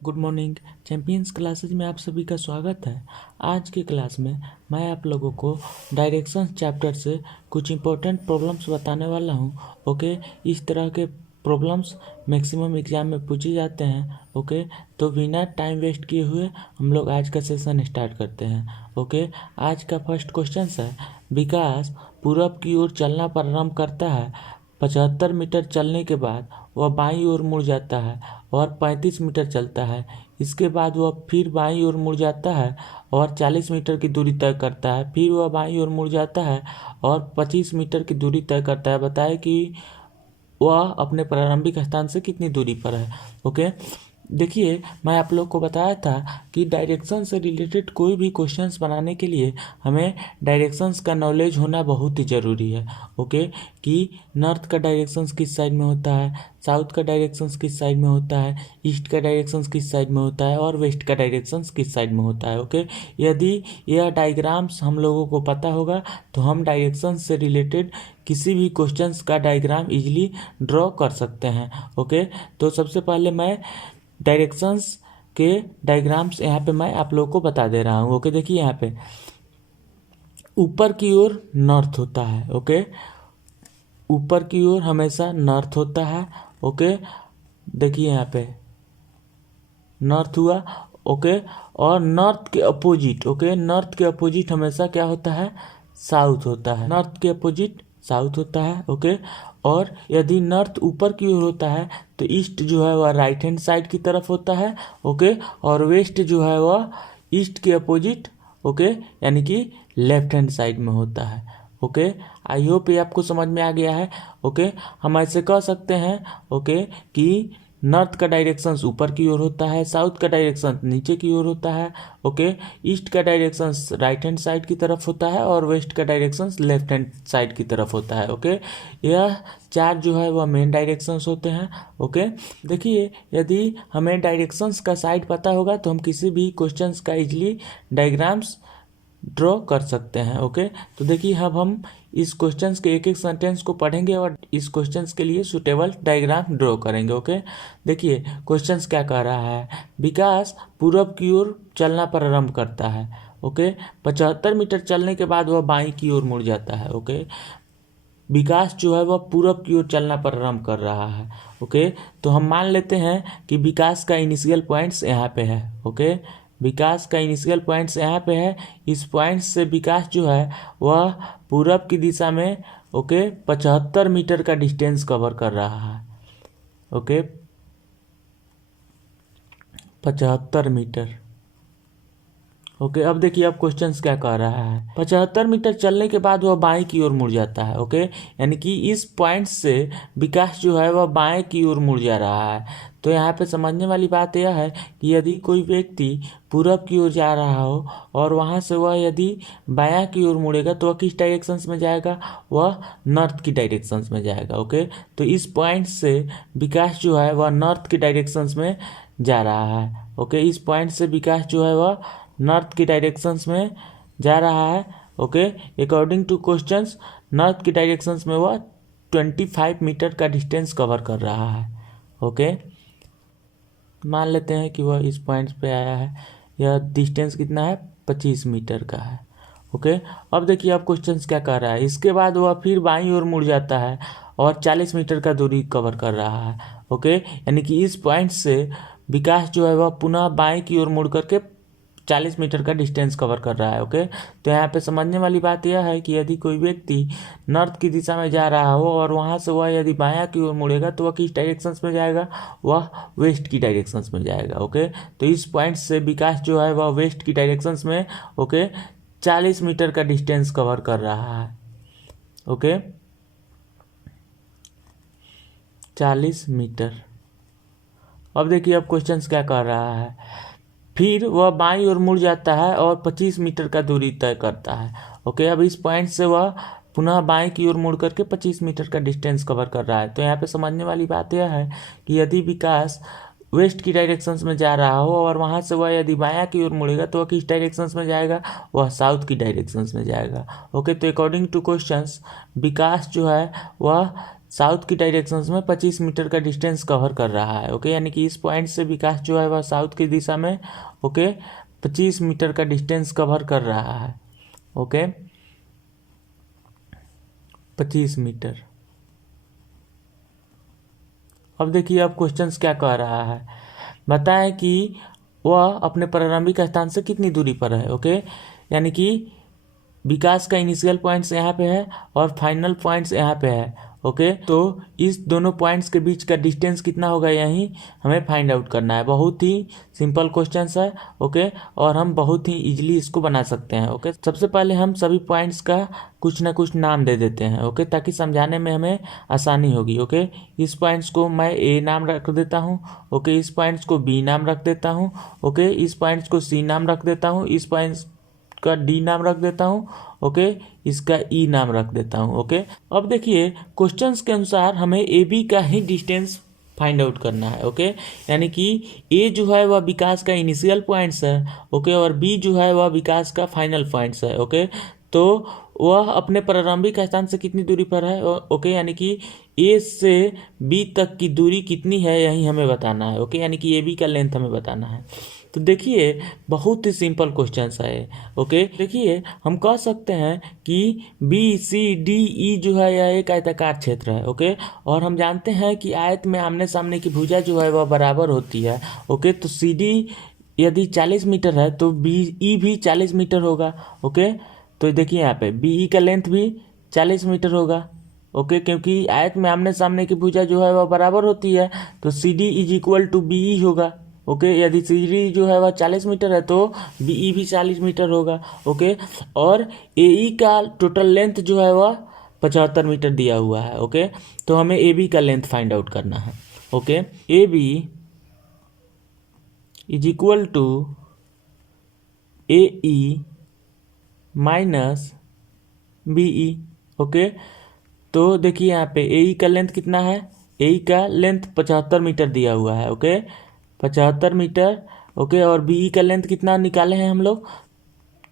Good morning. Champions classes में आप सभी का स्वागत है। आज के क्लास में मैं आप लोगों को डायरेक्शंस चैप्टर से कुछ इंपॉर्टेंट प्रॉब्लम्स बताने वाला हूं। ओके, इस तरह के प्रॉब्लम्स मैक्सिमम एग्जाम में पूछे जाते हैं। ओके, तो बिना टाइम वेस्ट किए हुए हम लोग आज का सेशन स्टार्ट करते हैं। ओके, आज का फर्स्ट क्वेश्चन है, विकास पूरब की ओर चलना प्रारंभ करता है। 75 मीटर चलने के बाद वह बाईं ओर मुड़ जाता है और 35 मीटर चलता है। इसके बाद वह फिर बाईं ओर मुड़ जाता है और 40 मीटर की दूरी तय करता है। फिर वह बाईं ओर मुड़ जाता है और 25 मीटर की दूरी तय करता है। बताए कि वह अपने प्रारंभिक स्थान से कितनी दूरी पर है। ओके, देखिए मैं आप लोग को बताया था कि डायरेक्शन से रिलेटेड कोई भी क्वेश्चंस बनाने के लिए हमें डायरेक्शंस का नॉलेज होना बहुत ही ज़रूरी है। ओके, कि नॉर्थ का डायरेक्शंस किस साइड में होता है, साउथ का डायरेक्शंस किस साइड में होता है, ईस्ट का डायरेक्शंस किस साइड में होता है और वेस्ट का डायरेक्शंस किस साइड में होता है। ओके, यदि यह डायग्राम्स हम लोगों को पता होगा तो हम डायरेक्शंस से रिलेटेड किसी भी क्वेश्चंस का डायग्राम इजीली ड्रॉ कर सकते हैं। ओके, तो सबसे पहले मैं डायरेक्शंस के डायग्राम्स यहाँ पे मैं आप लोगों को बता दे रहा हूँ। ओके, देखिए यहाँ पे ऊपर की ओर नॉर्थ होता है। ओके, ऊपर की ओर हमेशा नॉर्थ होता है। ओके, देखिए यहाँ पे नॉर्थ हुआ। ओके, और नॉर्थ के अपोजिट, ओके, नॉर्थ के अपोजिट हमेशा क्या होता है, साउथ होता है। नॉर्थ के अपोजिट साउथ होता है। ओके, और यदि नॉर्थ ऊपर की ओर होता है तो ईस्ट जो है वह राइट हैंड साइड की तरफ होता है। ओके, और वेस्ट जो है वह ईस्ट के अपोजिट, ओके, यानी कि लेफ्ट हैंड साइड में होता है। ओके, आई होप ये आपको समझ में आ गया है। ओके, हम ऐसे कह सकते हैं ओके कि नॉर्थ का डायरेक्शन ऊपर की ओर होता है, साउथ का डायरेक्शन नीचे की ओर होता है। ओके, ईस्ट का डायरेक्शन राइट हैंड साइड की तरफ होता है और वेस्ट का डायरेक्शन लेफ्ट हैंड साइड की तरफ होता है। ओके, यह चार जो है वह मेन डायरेक्शंस होते हैं। ओके, देखिए यदि हमें डायरेक्शंस का साइड पता होगा तो हम किसी भी क्वेश्चंस का इजीली डायग्राम्स ड्रॉ कर सकते हैं। ओके, तो देखिए अब हम इस क्वेश्चंस के एक एक सेंटेंस को पढ़ेंगे और इस क्वेश्चंस के लिए सुटेबल डायग्राम ड्रॉ करेंगे। ओके, देखिए क्वेश्चंस क्या कह रहा है, विकास पूरब की ओर चलना प्रारंभ करता है। ओके, 75 मीटर चलने के बाद वह बाईं की ओर मुड़ जाता है। ओके, विकास जो है वह पूरब की ओर चलना प्रारंभ कर रहा है। ओके, तो हम मान लेते हैं कि विकास का इनिशियल पॉइंट्स यहाँ पे है। ओके, विकास का इनिशियल पॉइंट्स यहाँ पे है। इस पॉइंट से विकास जो है वह पूरब की दिशा में ओके 75 मीटर का डिस्टेंस कवर कर रहा है। Okay, 75 metre. ओके, अब देखिए अब क्वेश्चंस क्या कह रहा है, 75 मीटर चलने के बाद वह बाएं की ओर मुड़ जाता है। ओके, यानी कि इस पॉइंट से विकास जो है वह बाएं की ओर मुड़ जा रहा है। तो यहाँ पे समझने वाली बात यह है कि यदि कोई व्यक्ति पूरब की ओर जा रहा हो और वहाँ से वह यदि बायां की ओर मुड़ेगा तो वह किस डायरेक्शंस में जाएगा, वह नॉर्थ की डायरेक्शंस में जाएगा। ओके, तो इस पॉइंट से विकास जो है वह नॉर्थ की डायरेक्शंस में जा रहा है। ओके, इस पॉइंट से विकास जो है वह नॉर्थ की डायरेक्शंस में जा रहा है। Okay, according two questions north की डायरेक्शंस में वह 25 मीटर का डिस्टेंस कवर कर रहा है। ओके, मान लेते हैं कि वह इस पॉइंट पे आया है। यह डिस्टेंस कितना है, 25 मीटर का है। ओके, अब देखिए अब क्वेश्चंस क्या कर रहा है, इसके बाद वह फिर बाईं ओर मुड़ जाता है और 40 मीटर का दूरी कवर कर रहा है। ओके, यानी कि इस पॉइंट से विकास जो है वह पुनः बाएं की ओर मुड़ करके 40 मीटर का डिस्टेंस कवर कर रहा है। ओके, तो यहाँ पे समझने वाली बात यह है कि यदि कोई व्यक्ति नॉर्थ की दिशा में जा रहा हो और वहाँ से वह यदि बायां की ओर मुड़ेगा तो वह किस डायरेक्शंस में जाएगा, वह वेस्ट की डायरेक्शंस में जाएगा। ओके, तो इस पॉइंट से विकास जो है वह वेस्ट की डायरेक्शंस में ओके 40 मीटर का डिस्टेंस कवर कर रहा है। Okay, 40 metre. अब देखिए अब क्वेश्चंस क्या कर रहा है, फिर वह बाईं ओर मुड़ जाता है और 25 मीटर का दूरी तय करता है। ओके, अब इस पॉइंट से वह पुनः बाएं की ओर मुड़ करके 25 मीटर का डिस्टेंस कवर कर रहा है। तो यहाँ पे समझने वाली बात यह है कि यदि विकास वेस्ट की डायरेक्शंस में जा रहा हो और वहाँ से वह यदि बायां की ओर मुड़ेगा तो वह किस डायरेक्शंस में जाएगा, वह साउथ की डायरेक्शंस में जाएगा। ओके, तो अकॉर्डिंग टू क्वेश्चंस विकास जो है वह साउथ की डायरेक्शन में 25 मीटर का डिस्टेंस कवर कर रहा है। ओके, यानी कि इस पॉइंट से विकास जो है वह साउथ की दिशा में ओके 25 मीटर का डिस्टेंस कवर कर रहा है। Okay, 25 metre. अब देखिए अब क्वेश्चंस क्या कह रहा है, बताएं कि वह अपने प्रारंभिक स्थान से कितनी दूरी पर है। ओके, यानी कि विकास का इनिशियल पॉइंट्स यहाँ पे है और फाइनल पॉइंट्स यहाँ पे है। ओके, तो इस दोनों पॉइंट्स के बीच का डिस्टेंस कितना होगा यही हमें फाइंड आउट करना है। बहुत ही सिंपल क्वेश्चंस है। ओके, और हम बहुत ही इजीली इसको बना सकते हैं। ओके, सबसे पहले हम सभी पॉइंट्स का कुछ ना कुछ नाम दे देते हैं। ओके, ताकि समझाने में हमें आसानी होगी। ओके, इस पॉइंट्स को मैं ए नाम रख देता हूँ। ओके, इस पॉइंट्स को बी नाम रख देता हूँ। ओके, इस पॉइंट्स को सी नाम रख देता हूँ। इस पॉइंट्स का डी नाम रख देता हूँ। ओके, इसका ई नाम रख देता हूँ। ओके, अब देखिए क्वेश्चंस के अनुसार हमें ए बी का ही डिस्टेंस फाइंड आउट करना है। ओके, यानी कि ए जो है वह विकास का इनिशियल पॉइंट्स है। ओके, और बी जो है वह विकास का फाइनल पॉइंट्स है। ओके, तो वह अपने प्रारंभिक स्थान से कितनी दूरी पर है। ओके, यानी कि ए से बी तक की दूरी कितनी है यही हमें बताना है। ओके, यानी कि ए बी का लेंथ हमें बताना है। तो देखिए बहुत ही सिंपल क्वेश्चन है। ओके, देखिए हम कह सकते हैं कि बी सी डी ई जो है यह एक आयताकार क्षेत्र है। ओके, और हम जानते हैं कि आयत में आमने सामने की भुजा जो है वह बराबर होती है। ओके, तो सी डी यदि 40 मीटर है तो बी ई भी 40 मीटर होगा। ओके, तो देखिए यहाँ पे बी ई का लेंथ भी 40 मीटर होगा। ओके, क्योंकि आयत में आमने सामने की भुजा जो है वह बराबर होती है, तो C D is equal to B E होगा। ओके, यदि सी डी जो है वह 40 मीटर है तो बी ई भी 40 मीटर होगा। ओके, और ए ई का टोटल लेंथ जो है वह 75 मीटर दिया हुआ है। ओके, तो हमें ए बी का लेंथ फाइंड आउट करना है। Okay, A B is equal to A E minus B E. Okay, तो देखिए यहाँ पे ए ई का लेंथ कितना है, ए ई का लेंथ 75 मीटर दिया हुआ है। Okay, 75 metre. ओके, और बी ई का लेंथ कितना निकाले हैं हम लोग,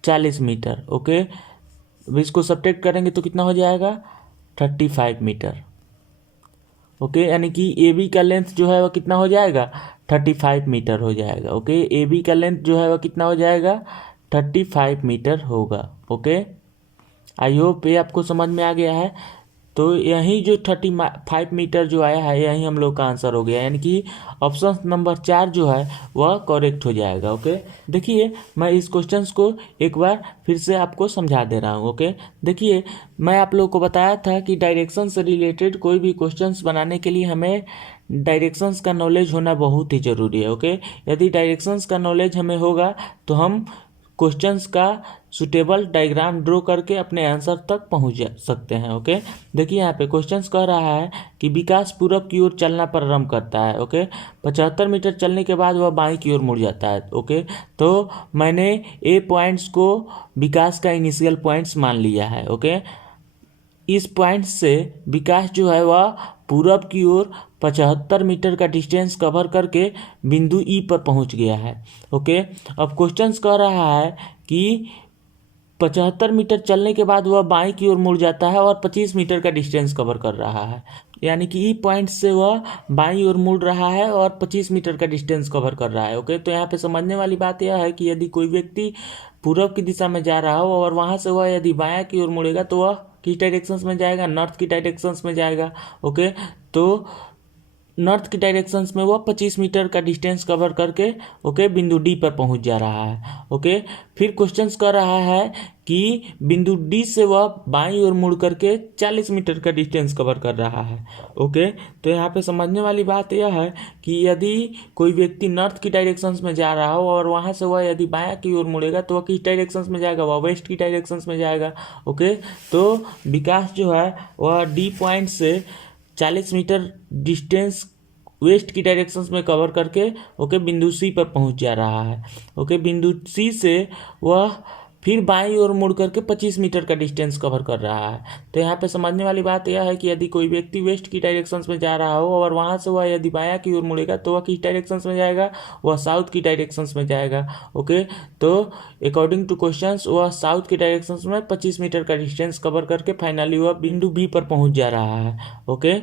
40 मीटर। ओके, अब इसको सब्ट्रैक्ट करेंगे तो कितना हो जाएगा, 35 मीटर। ओके, यानी कि ए बी का लेंथ जो है वह कितना हो जाएगा, 35 मीटर हो जाएगा। ओके, ए बी का लेंथ जो है वह कितना हो जाएगा, 35 मीटर होगा। ओके, आई होप ये आपको समझ में आ गया है। तो यही जो 35 मीटर जो आया है यही हम लोग का आंसर हो गया, यानी कि ऑप्शन नंबर 4 जो है वह करेक्ट हो जाएगा। ओके, देखिए मैं इस क्वेश्चंस को एक बार फिर से आपको समझा दे रहा हूँ। ओके, देखिए मैं आप लोगों को बताया था कि डायरेक्शन से रिलेटेड कोई भी क्वेश्चंस बनाने के लिए हमें डायरेक्शंस का नॉलेज होना बहुत ही ज़रूरी है। ओके, यदि डायरेक्शंस का नॉलेज हमें होगा तो हम क्वेश्चंस का सुटेबल डायग्राम ड्रॉ करके अपने आंसर तक पहुंच सकते हैं। ओके, देखिए यहाँ पे क्वेश्चंस कह रहा है कि विकास पूरब की ओर चलना प्रारंभ करता है। ओके, 75 मीटर चलने के बाद वह बाईं की ओर मुड़ जाता है। ओके, तो मैंने ए पॉइंट्स को विकास का इनिशियल पॉइंट्स मान लिया है। ओके, इस पॉइंट से विकास जो है वह पूरब की ओर 75 मीटर का डिस्टेंस कवर करके बिंदु ई पर पहुंच गया है। ओके, अब क्वेश्चंस कह रहा है कि 75 मीटर चलने के बाद वह बाईं की ओर मुड़ जाता है और 25 मीटर का डिस्टेंस कवर कर रहा है, यानी कि ई पॉइंट से वह बाईं ओर मुड़ रहा है और 25 मीटर का डिस्टेंस कवर कर रहा है। ओके, तो यहाँ पे समझने वाली बात यह है कि यदि कोई व्यक्ति पूरब की दिशा में जा रहा हो और वहाँ से वह यदि बायां की ओर मुड़ेगा तो वह किस डायरेक्शंस में जाएगा, नॉर्थ की डायरेक्शंस में जाएगा। ओके, तो नॉर्थ की डायरेक्शंस में वह 25 मीटर का डिस्टेंस कवर करके ओके बिंदु डी पर पहुंच जा रहा है। ओके, फिर क्वेश्चंस कर रहा है कि बिंदु डी से वह बाईं ओर मुड़ करके 40 मीटर का डिस्टेंस कवर कर रहा है। ओके, तो यहाँ पे समझने वाली बात यह है कि यदि कोई व्यक्ति नॉर्थ की डायरेक्शंस में जा रहा हो और वहाँ से वह यदि बायां की ओर मुड़ेगा तो वह किस डायरेक्शंस में जाएगा, वह वेस्ट की डायरेक्शंस में जाएगा। ओके, तो विकास जो है वह डी पॉइंट से 40 मीटर डिस्टेंस वेस्ट की डायरेक्शंस में कवर करके ओके बिंदु सी पर पहुंच जा रहा है। ओके, बिंदु सी से वह फिर बाईं ओर मुड़ करके 25 मीटर का डिस्टेंस कवर कर रहा है। तो यहाँ पे समझने वाली बात यह है कि यदि कोई व्यक्ति वेस्ट की डायरेक्शन में जा रहा हो और वहाँ से वह यदि बायां की ओर मुड़ेगा तो वह किस डायरेक्शन में जाएगा, वह साउथ की डायरेक्शन में जाएगा। ओके, तो अकॉर्डिंग टू क्वेश्चंस वह साउथ की डायरेक्शन में 25 मीटर का डिस्टेंस कवर करके फाइनली वह बिंदु बी पर पहुँच जा रहा है। ओके,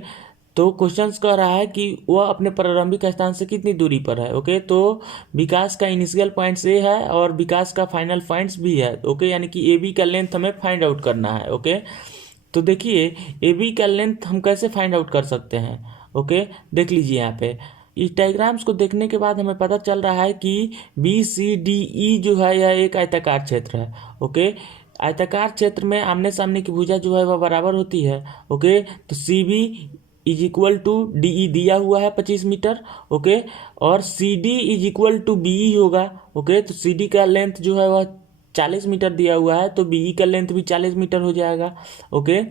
तो क्वेश्चंस कह रहा है कि वह अपने प्रारंभिक स्थान से कितनी दूरी पर है। ओके, तो विकास का इनिशियल पॉइंट्स ए है और विकास का फाइनल पॉइंट्स भी है। ओके, यानी कि ए बी का लेंथ हमें फाइंड आउट करना है। ओके, तो देखिए ए बी का लेंथ हम कैसे फाइंड आउट कर सकते हैं। ओके, देख लीजिए यहाँ पे इस डायग्राम्स को देखने के बाद हमें पता चल रहा है कि बी सी डी ई जो है यह एक आयताकार क्षेत्र है। ओके, आयताकार क्षेत्र में आमने सामने की भुजा जो है वह बराबर होती है। ओके, तो C B is equal to D E दिया हुआ है 25 मीटर। ओके, और C D is equal to B E होगा। ओके, तो सी डी का लेंथ जो है वह 40 मीटर दिया हुआ है, तो बी ई का लेंथ भी 40 मीटर हो जाएगा। ओके,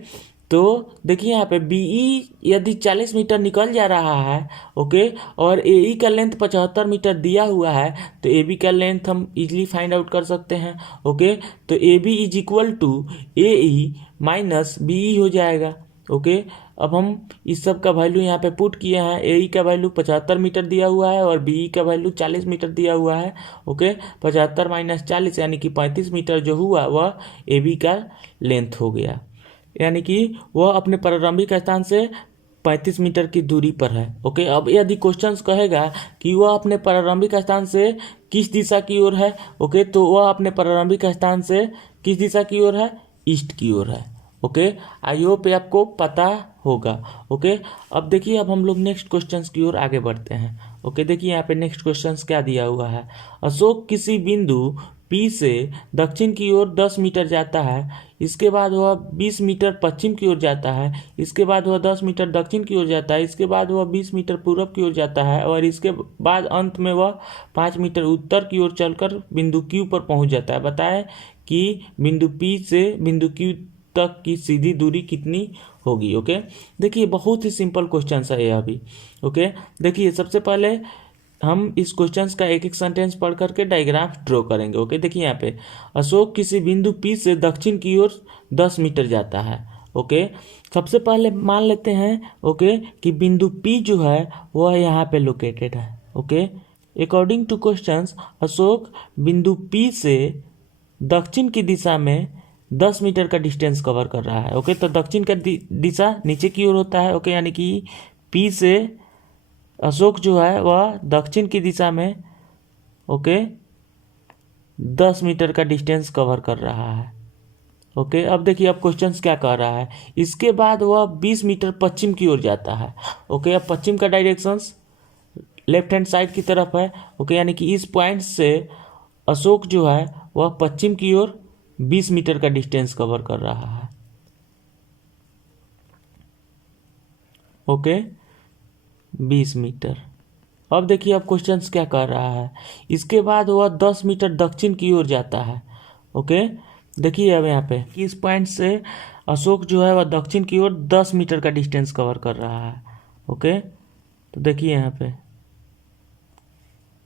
तो देखिए यहाँ पे बी ई यदि 40 मीटर निकल जा रहा है, ओके, और ए ई का लेंथ 75 मीटर दिया हुआ है, तो ए बी का लेंथ हम इजीली फाइंड आउट कर सकते हैं। ओके, तो A B is equal to A E minus B E हो जाएगा। ओके, अब हम इस सब का वैल्यू यहाँ पे पुट किए हैं। ए ई का वैल्यू 75 मीटर दिया हुआ है और बी ई का वैल्यू 40 मीटर दिया हुआ है। ओके, 75 माइनस 40 यानी कि 35 मीटर जो हुआ वह ए बी का लेंथ हो गया, यानी कि वह अपने प्रारंभिक स्थान से 35 मीटर की दूरी पर है। ओके, अब यदि क्वेश्चंस कहेगा कि वह अपने प्रारंभिक स्थान से किस दिशा की ओर है, ओके, तो वह अपने प्रारंभिक स्थान से किस दिशा की ओर है, ईस्ट की ओर है। ओके, आई होप आपको पता होगा। ओके, अब देखिए अब हम लोग नेक्स्ट क्वेश्चंस की ओर आगे बढ़ते हैं। ओके, देखिए यहाँ पे नेक्स्ट क्वेश्चंस क्या दिया हुआ है। अशोक किसी बिंदु P से दक्षिण की ओर 10 मीटर जाता है, इसके बाद वह 20 मीटर पश्चिम की ओर जाता है, इसके बाद वह 10 मीटर दक्षिण की ओर जाता है, इसके बाद वह 20 मीटर पूर्व की ओर जाता है और इसके बाद अंत में वह 5 मीटर उत्तर की ओर चलकर बिंदु Q पर पहुंच जाता है। बताएं कि बिंदु P से बिंदु Q तक की सीधी दूरी कितनी होगी। ओके, देखिए बहुत ही सिंपल क्वेश्चन है यह भी। ओके, देखिए सबसे पहले हम इस क्वेश्चंस का एक एक सेंटेंस पढ़ करके डायग्राम ड्रॉ करेंगे। ओके, देखिए यहाँ पे अशोक किसी बिंदु P से दक्षिण की ओर 10 मीटर जाता है। ओके, सबसे पहले मान लेते हैं ओके कि बिंदु P जो है वह यहाँ पे लोकेटेड है। Okay, according two questions Ashok बिंदु P से दक्षिण की दिशा में 10 मीटर का डिस्टेंस कवर कर रहा है। ओके, तो दक्षिण का दिशा नीचे की ओर होता है। ओके, यानी कि P से अशोक जो है वह दक्षिण की दिशा में ओके 10 मीटर का डिस्टेंस कवर कर रहा है। ओके, अब देखिए अब क्वेश्चंस क्या कह रहा है। इसके बाद वह 20 मीटर पश्चिम की ओर जाता है। ओके, अब पश्चिम का डायरेक्शंस लेफ्ट हैंड साइड की तरफ है। ओके, यानी कि इस पॉइंट से अशोक जो है वह पश्चिम की ओर 20 मीटर का डिस्टेंस कवर कर रहा है। Okay, 20 metre. अब देखिए अब क्वेश्चंस क्या कर रहा है। इसके बाद वह 10 मीटर दक्षिण की ओर जाता है। ओके, देखिए अब यहाँ पे इस पॉइंट से अशोक जो है वह दक्षिण की ओर 10 मीटर का डिस्टेंस कवर कर रहा है। ओके, तो देखिए यहाँ पे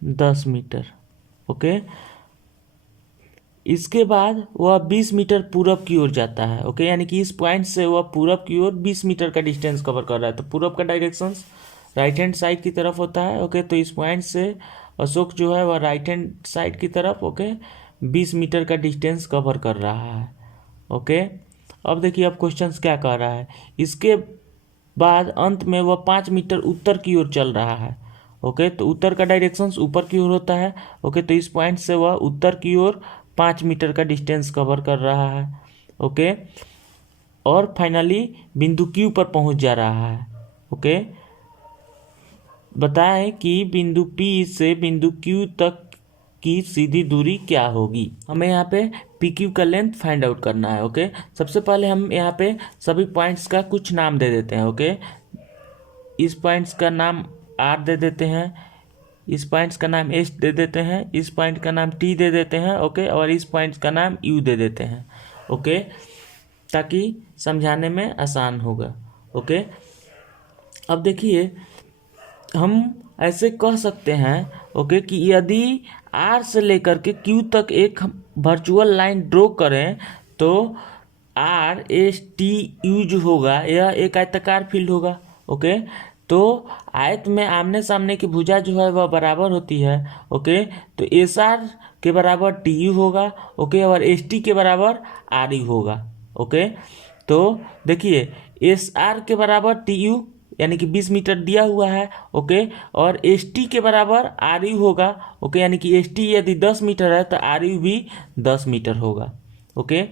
10 मीटर। ओके, इसके बाद वह 20 मीटर पूरब की ओर जाता है। ओके, यानी कि इस पॉइंट से वह पूरब की ओर 20 मीटर का डिस्टेंस कवर कर रहा है। तो पूरब का डायरेक्शंस राइट हैंड साइड की तरफ होता है। ओके, तो इस पॉइंट से अशोक जो है वह राइट हैंड साइड की तरफ ओके 20 मीटर का डिस्टेंस कवर कर रहा है। ओके, अब देखिए अब क्वेश्चंस क्या कह रहा है। इसके बाद अंत में वह 5 मीटर उत्तर की ओर चल रहा है। ओके, तो उत्तर का डायरेक्शंस ऊपर की ओर होता है। ओके, तो इस पॉइंट से वह उत्तर की ओर 5 मीटर का डिस्टेंस कवर कर रहा है। ओके, और फाइनली बिंदु Q पर पहुंच जा रहा है। ओके, बताएं कि बिंदु P से बिंदु Q तक की सीधी दूरी क्या होगी। हमें यहाँ पे PQ का लेंथ फाइंड आउट करना है। ओके, सबसे पहले हम यहाँ पे सभी पॉइंट्स का कुछ नाम दे देते हैं। ओके, इस पॉइंट्स का नाम R दे देते हैं, इस पॉइंट्स का नाम S दे देते हैं, इस पॉइंट का नाम T दे देते हैं। ओके, और इस पॉइंट्स का नाम U दे देते हैं। ओके, ताकि समझाने में आसान होगा। ओके, अब देखिए हम ऐसे कह सकते हैं ओके कि यदि R से लेकर के Q तक एक वर्चुअल लाइन ड्रॉ करें तो RSTU जो होगा यह एक आयताकार फील्ड होगा। ओके, तो आयत में आमने सामने की भुजा जो है वह बराबर होती है। ओके, तो SR के बराबर TU होगा। ओके, और ST के बराबर RU होगा। ओके, तो देखिए SR के बराबर TU यानी कि 20 मीटर दिया हुआ है। ओके, और ST के बराबर RU होगा। ओके, यानी कि ST यदि 10 मीटर है तो RU भी 10 मीटर होगा। ओके,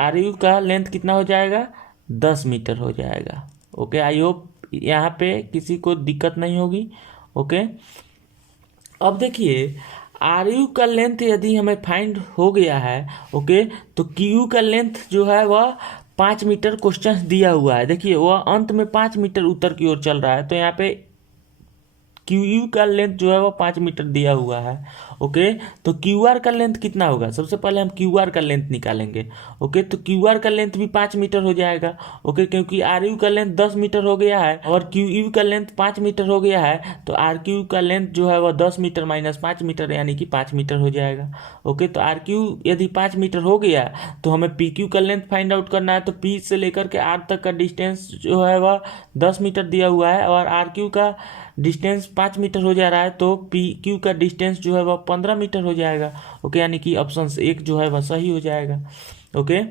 RU का लेंथ कितना हो जाएगा? 10 मीटर हो जाएगा। ओके, आई होप यहाँ पे किसी को दिक्कत नहीं होगी। ओके, अब देखिए RU का लेंथ यदि हमें फाइंड हो गया है, ओके, तो QU का लेंथ जो है वह 5 मीटर क्वेश्चन दिया हुआ है। देखिए वह अंत में 5 मीटर उत्तर की ओर चल रहा है, तो यहाँ पे QU का लेंथ जो है वो 5 मीटर दिया हुआ है। ओके, तो QR का लेंथ कितना होगा? सबसे पहले हम QR का लेंथ निकालेंगे। ओके, तो QR का लेंथ भी 5 मीटर हो जाएगा। ओके, क्योंकि RU का लेंथ 10 मीटर हो गया है और QU का लेंथ 5 मीटर हो गया है, तो RQ का लेंथ जो है वह 10 मीटर माइनस 5 मीटर यानी कि 5 मीटर हो जाएगा। ओके, तो RQ यदि 5 मीटर हो गया तो हमें PQ का लेंथ फाइंड आउट करना है। तो P से लेकर के R तक का डिस्टेंस जो है वह 10 मीटर दिया हुआ है और RQ का डिस्टेंस 5 मीटर हो जा रहा है, तो PQ का डिस्टेंस जो है वह 15 मीटर हो जाएगा। ओके, यानी कि ऑप्शन 1 जो है वह सही हो जाएगा। ओके,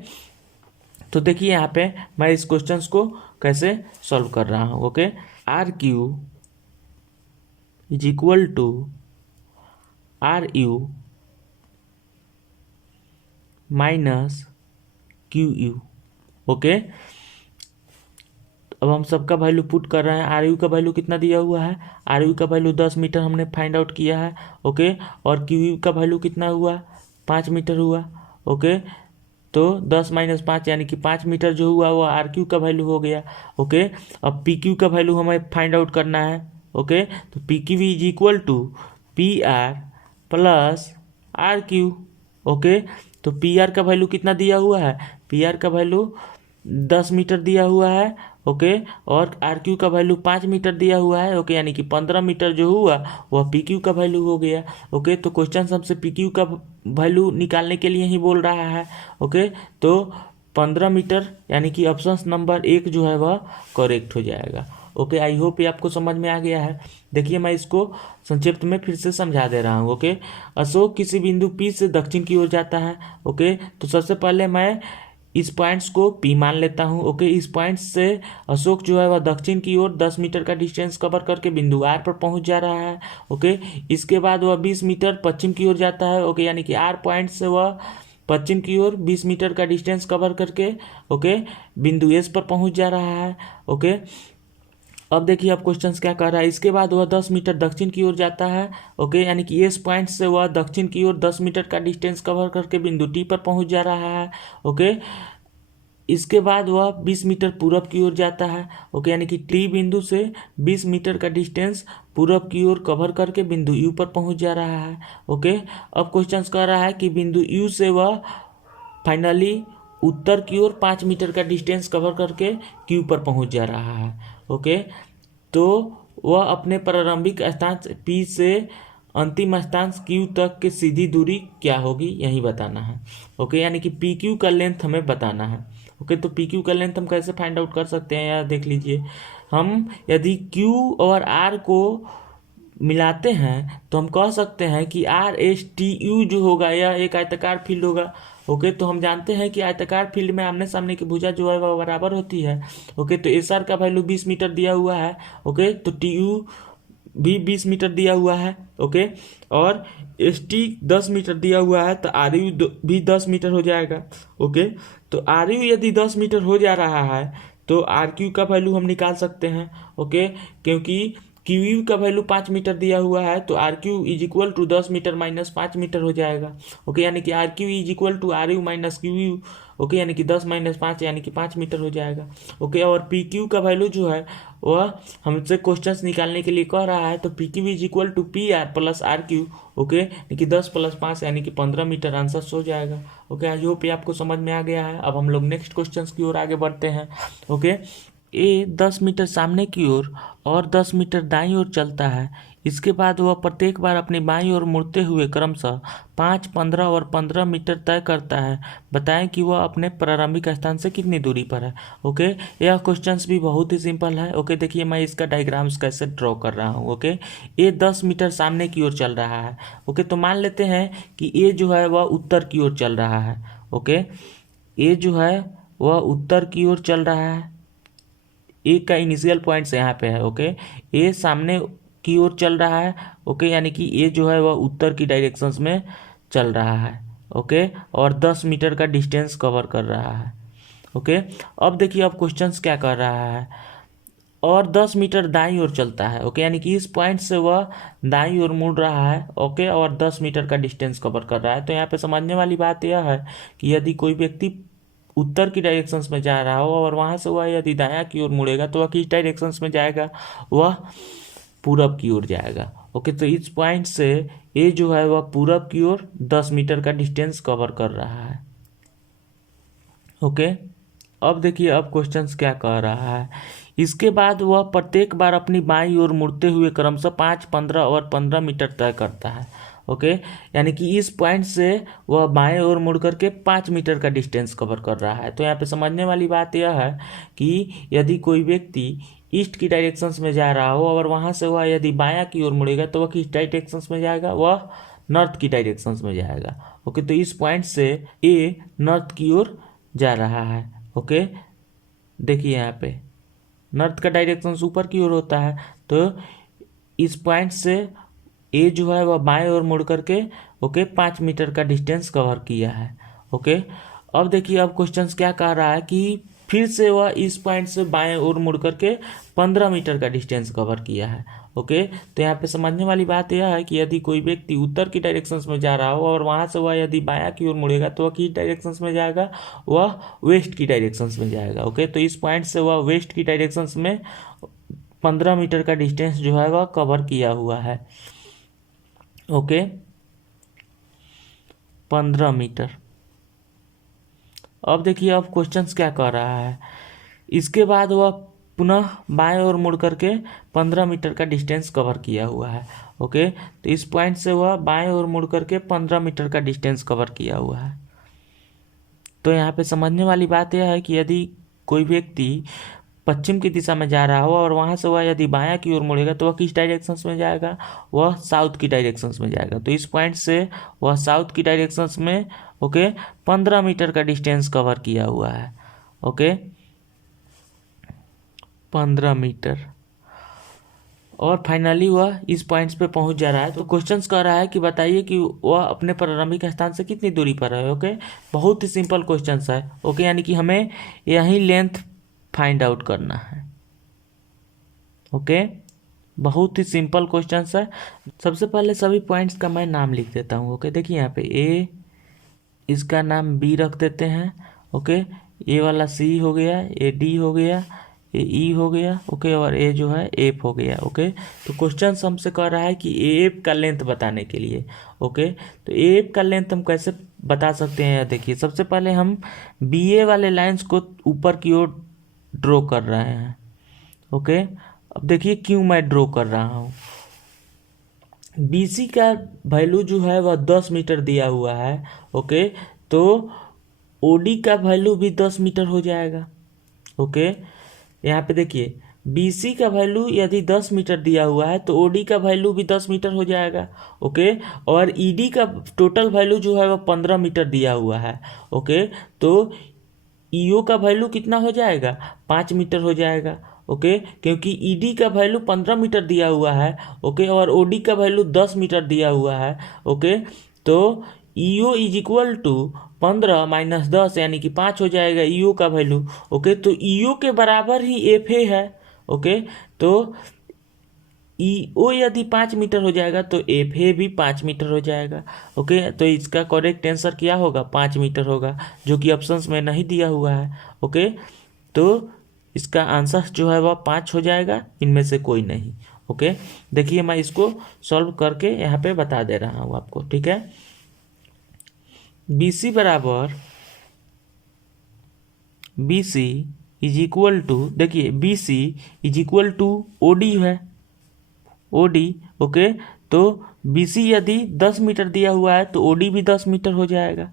तो देखिए यहाँ पे मैं इस क्वेश्चन को कैसे सॉल्व कर रहा हूँ। Okay, RQ is equal to RU minus QU। Okay, अब हम सबका वैल्यू पुट कर रहे हैं। RU का वैल्यू कितना दिया हुआ है? RU का वैल्यू 10 मीटर हमने फाइंड आउट किया है। ओके, और QU का वैल्यू कितना हुआ? 5 मीटर हुआ। ओके, तो 10 माइनस 5 यानी कि 5 मीटर जो हुआ वो RQ का वैल्यू हो गया। ओके, अब PQ का वैल्यू हमें फाइंड आउट करना है। ओके, तो PQ is equal to PR plus RQ। Okay, तो PR का वैल्यू कितना दिया हुआ है? PR का वैल्यू 10 मीटर दिया हुआ है। ओके, और RQ का वैल्यू 5 मीटर दिया हुआ है। ओके, यानी कि 15 मीटर जो हुआ वह PQ का वैल्यू हो गया। ओके, तो क्वेश्चन हमसे PQ का वैल्यू निकालने के लिए ही बोल रहा है। ओके, तो 15 मीटर यानी कि ऑप्शन नंबर 1 जो है वह करेक्ट हो जाएगा। ओके, आई होप ये आपको समझ में आ गया है। देखिए मैं इसको संक्षिप्त में फिर से समझा दे रहा हूँ। ओके, अशोक किसी बिंदु P से दक्षिण की ओर जाता है। ओके, तो सबसे पहले मैं इस पॉइंट्स को P मान लेता हूँ। ओके, इस पॉइंट से अशोक जो है वह दक्षिण की ओर 10 मीटर का डिस्टेंस कवर करके बिंदु R पर पहुंच जा रहा है। ओके, इसके बाद वह 20 मीटर पश्चिम की ओर जाता है। ओके, यानी कि R पॉइंट से वह पश्चिम की ओर 20 मीटर का डिस्टेंस कवर करके ओके बिंदु S पर पहुंच जा रहा है। ओके, अब देखिए अब क्वेश्चंस क्या कर रहा है। इसके बाद वह 10 मीटर दक्षिण की ओर जाता है। ओके, यानी कि एस पॉइंट से वह दक्षिण की ओर 10 मीटर का डिस्टेंस कवर करके बिंदु टी पर पहुंच जा रहा है। ओके, इसके बाद वह 20 मीटर पूरब की ओर जाता है। ओके, यानी कि टी बिंदु से 20 मीटर का डिस्टेंस पूरब की ओर कवर करके बिंदु यू पर पहुंच जा रहा है। ओके, अब क्वेश्चंस कह रहा है कि बिंदु यू से वह फाइनली उत्तर की ओर 5 मीटर का डिस्टेंस कवर करके क्यू पर पहुंच जा रहा है। ओके, तो वह अपने प्रारंभिक स्थान P से अंतिम स्थान Q तक की सीधी दूरी क्या होगी यही बताना है। ओके, यानी कि PQ का लेंथ हमें बताना है। ओके, तो PQ का लेंथ हम कैसे फाइंड आउट कर सकते हैं यार देख लीजिए। हम यदि Q और R को मिलाते हैं तो हम कह सकते हैं कि RSTU जो होगा यह एक आयताकार फील्ड होगा। ओके, तो हम जानते हैं कि आयताकार फील्ड में आमने सामने की भुजा जो है वह बराबर होती है। ओके, तो SR का वैल्यू 20 मीटर दिया हुआ है। ओके, तो TU भी 20 मीटर दिया हुआ है। ओके, और ST 10 मीटर दिया हुआ है, तो RU भी 10 मीटर हो जाएगा। ओके, तो RU यदि 10 मीटर हो जा रहा है तो RQ का वैल्यू हम निकाल सकते हैं। ओके, क्योंकि QU का वैल्यू 5 मीटर दिया हुआ है, तो RQ is equal to 10 metre minus 5 metre हो जाएगा। ओके, यानी कि RQ is equal to RU minus QU। Okay, यानी कि 10 माइनस 5 यानी कि 5 मीटर हो जाएगा। ओके, और PQ का वैल्यू जो है वह हमसे क्वेश्चंस निकालने के लिए कह रहा है, तो PQ is equal to PR plus RQ। Okay, यानी कि 10 प्लस 5 यानी कि 15 मीटर आंसर हो जाएगा। ओके, आई होप ये आपको समझ में आ गया है। अब हम लोग नेक्स्ट क्वेश्चंस की ओर आगे बढ़ते हैं। ओके, A 10 मीटर सामने की ओर और 10 मीटर दाईं ओर चलता है। इसके बाद वह प्रत्येक बार अपनी बाईं ओर मुड़ते हुए क्रमशः 5, 15 और 15 मीटर तय करता है। बताएं कि वह अपने प्रारंभिक स्थान से कितनी दूरी पर है। ओके, यह क्वेश्चंस भी बहुत ही सिंपल है। ओके, देखिए मैं इसका डायग्राम्स कैसे ड्रॉ कर रहा हूँ। ओके, ये 10 मीटर सामने की ओर चल रहा है। ओके, तो मान लेते हैं कि ये जो है वह उत्तर की ओर चल रहा है। ओके, ये जो है वह उत्तर की ओर चल रहा है। ए का इनिशियल पॉइंट से यहाँ पे है। ओके, ए सामने की ओर चल रहा है। ओके, यानी कि ए जो है वह उत्तर की डायरेक्शंस में चल रहा है। ओके, और 10 मीटर का डिस्टेंस कवर कर रहा है। ओके, अब देखिए अब क्वेश्चंस क्या कर रहा है, और 10 मीटर दाईं ओर चलता है। ओके, यानी कि इस पॉइंट से वह दाईं ओर मुड़ रहा है। ओके, और 10 मीटर का डिस्टेंस कवर कर रहा है। तो यहाँ पे समझने वाली बात यह है कि यदि कोई व्यक्ति उत्तर की डायरेक्शंस में जा रहा हो और वहाँ से वह यदि दायां की ओर मुड़ेगा तो वह किस डायरेक्शंस में जाएगा, वह पूरब की ओर जाएगा। ओके, तो इस पॉइंट से ए जो है वह पूरब की ओर 10 मीटर का डिस्टेंस कवर कर रहा है। ओके, अब देखिए अब क्वेश्चंस क्या कह रहा है। इसके बाद वह प्रत्येक बार अपनी बाईं ओर मुड़ते हुए क्रमशः 5, 15 और 15 मीटर तय करता है। ओके, यानी कि इस पॉइंट से वह बाएं ओर मुड़ करके 5 मीटर का डिस्टेंस कवर कर रहा है। तो यहाँ पे समझने वाली बात यह है कि यदि कोई व्यक्ति ईस्ट की डायरेक्शंस में जा रहा हो और वहाँ से वह यदि बायां की ओर मुड़ेगा तो वह किस डायरेक्शंस में जाएगा, वह नॉर्थ की डायरेक्शंस में जाएगा। ओके, तो इस पॉइंट से ए नॉर्थ की ओर जा रहा है। ओके, देखिए यहाँ पे नॉर्थ का डायरेक्शन ऊपर की ओर होता है। तो इस पॉइंट से ए जो है वह बाएं ओर मुड़ करके 5 मीटर का डिस्टेंस कवर किया है। ओके, अब देखिए अब क्वेश्चंस क्या कह रहा है कि फिर से वह इस पॉइंट से बाएं ओर मुड़ करके 15 मीटर का डिस्टेंस कवर किया है। ओके, तो यहाँ पे समझने वाली बात यह है कि यदि कोई व्यक्ति उत्तर की डायरेक्शंस में जा रहा हो और वहाँ से वह यदि बायां की ओर मुड़ेगा तो वह किस डायरेक्शंस में जाएगा, वह वेस्ट की डायरेक्शंस में जाएगा। ओके, तो इस पॉइंट से वह वेस्ट की डायरेक्शंस में 15 मीटर का डिस्टेंस जो है वह कवर किया हुआ है। Okay, 15 metre. अब देखिए अब क्वेश्चंस क्या कह रहा है। इसके बाद वह पुनः बाएं ओर मुड़ करके 15 मीटर का डिस्टेंस कवर किया हुआ है। ओके, तो इस पॉइंट से वह बाएं ओर मुड़ करके 15 मीटर का डिस्टेंस कवर किया हुआ है। तो यहाँ पे समझने वाली बात यह है कि यदि कोई व्यक्ति पश्चिम की दिशा में जा रहा हो और वहाँ से वह यदि बायां की ओर मुड़ेगा तो वह किस डायरेक्शंस में जाएगा, वह साउथ की डायरेक्शंस में जाएगा। तो इस पॉइंट से वह साउथ की डायरेक्शंस में 15 मीटर का डिस्टेंस कवर किया हुआ है। ओके, 15 मीटर, और फाइनली वह इस पॉइंट्स पे पहुंच जा रहा है। तो क्वेश्चंस कह रहा है कि बताइए कि वह अपने प्रारंभिक स्थान से कितनी दूरी पर है। ओके, बहुत ही सिंपल क्वेश्चंस है। ओके, यानी कि हमें यही लेंथ फाइंड आउट करना है। ओके, बहुत ही सिंपल क्वेश्चंस है। सबसे पहले सभी पॉइंट्स का मैं नाम लिख देता हूँ। ओके, देखिए यहाँ पे ए, इसका नाम बी रख देते हैं। ओके, ए वाला सी हो गया, ए डी हो गया, ए ई हो गया। ओके, और ए जो है एफ हो गया। ओके, तो क्वेश्चन हमसे कह रहा है कि ए एफ का लेंथ बताने के लिए। ओके, तो ए एफ का लेंथ हम कैसे बता सकते हैं, देखिए सबसे पहले हम बी ए वाले लाइंस को ऊपर की ओर ड्रॉ कर रहे हैं। ओके, अब देखिए क्यों मैं ड्रॉ कर रहा हूँ। BC का वैल्यू जो है वह 10 मीटर दिया हुआ है। ओके, तो OD का वैल्यू भी 10 मीटर हो जाएगा। ओके, यहाँ पे देखिए BC का वैल्यू यदि 10 मीटर दिया हुआ है तो OD का वैल्यू भी 10 मीटर हो जाएगा। ओके, और ED का टोटल वैल्यू जो है वह 15 मीटर दिया हुआ है। ओके, तो EO का वैल्यू कितना हो जाएगा, 5 मीटर हो जाएगा। ओके, क्योंकि ED का वैल्यू 15 मीटर दिया हुआ है। ओके, और OD का वैल्यू 10 मीटर दिया हुआ है। ओके, तो EO is equal to 15 minus 10 यानी कि 5 हो जाएगा EO का वैल्यू। ओके, तो EO के बराबर ही FA है। ओके, तो EO यदि 5 मीटर हो जाएगा तो FA भी 5 मीटर हो जाएगा। ओके, तो इसका करेक्ट आंसर क्या होगा, 5 मीटर होगा, जो कि ऑप्शंस में नहीं दिया हुआ है। ओके, तो इसका आंसर जो है वह 5 हो जाएगा, इनमें से कोई नहीं। ओके, देखिए मैं इसको सॉल्व करके यहाँ पे बता दे रहा हूँ आपको। ठीक है, BC बराबर BC इज इक्वल टू, देखिए BC is equal to OD है। OD, okay. तो BC यदि 10 मीटर दिया हुआ है तो OD भी 10 मीटर हो जाएगा,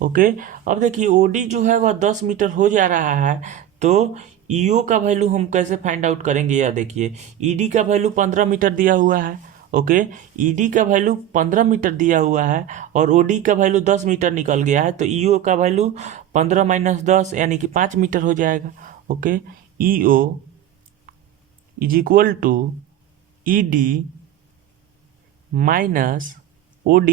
ओके। अब देखिए OD जो है वह 10 मीटर हो जा रहा है, तो EO का वैल्यू हम कैसे फाइंड आउट करेंगे? या देखिए ED का वैल्यू 15 मीटर दिया हुआ है, ओके। ED का वैल्यू 15 मीटर दिया हुआ है और OD का वैल्यू 10 मीटर निकल गया है, तो EO का वैल्यू 15 - 10 यानी कि 5 मीटर हो जाएगा, okay. EO is equal to ED minus OD,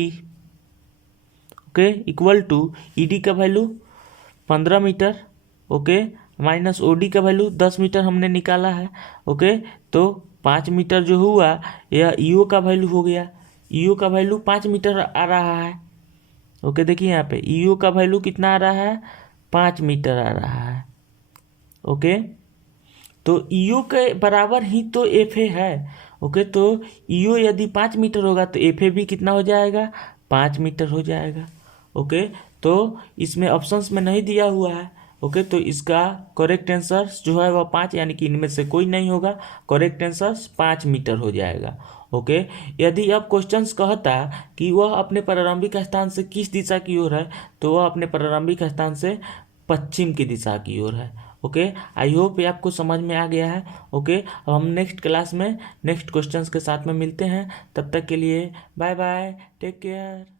okay, equal to ED का value 15 metre, okay, minus OD का वैल्यू 10 मीटर हमने निकाला है, ओके। तो 5 मीटर जो हुआ यह EO का वैल्यू हो गया। EO का वैल्यू 5 मीटर आ रहा है, ओके। देखिए यहाँ पे EO का वैल्यू कितना आ रहा है? 5 मीटर आ रहा है, ओके। तो EO के बराबर ही तो FA है, ओके। तो EO यदि 5 मीटर होगा तो FA भी कितना हो जाएगा? 5 मीटर हो जाएगा, ओके। तो इसमें ऑप्शंस में नहीं दिया हुआ है, ओके। तो इसका करेक्ट आंसर जो है वह 5, यानी कि इनमें से कोई नहीं होगा। करेक्ट आंसर 5 मीटर हो जाएगा, ओके। यदि अब क्वेश्चंस कहता कि वह अपने प्रारंभिक स्थान से किस दिशा की ओर है, तो वह अपने प्रारंभिक स्थान से पश्चिम की दिशा की ओर है, ओके। आई होप ये आपको समझ में आ गया है, ओके। अब हम नेक्स्ट क्लास में नेक्स्ट क्वेश्चंस के साथ में मिलते हैं। तब तक के लिए बाय बाय, टेक केयर।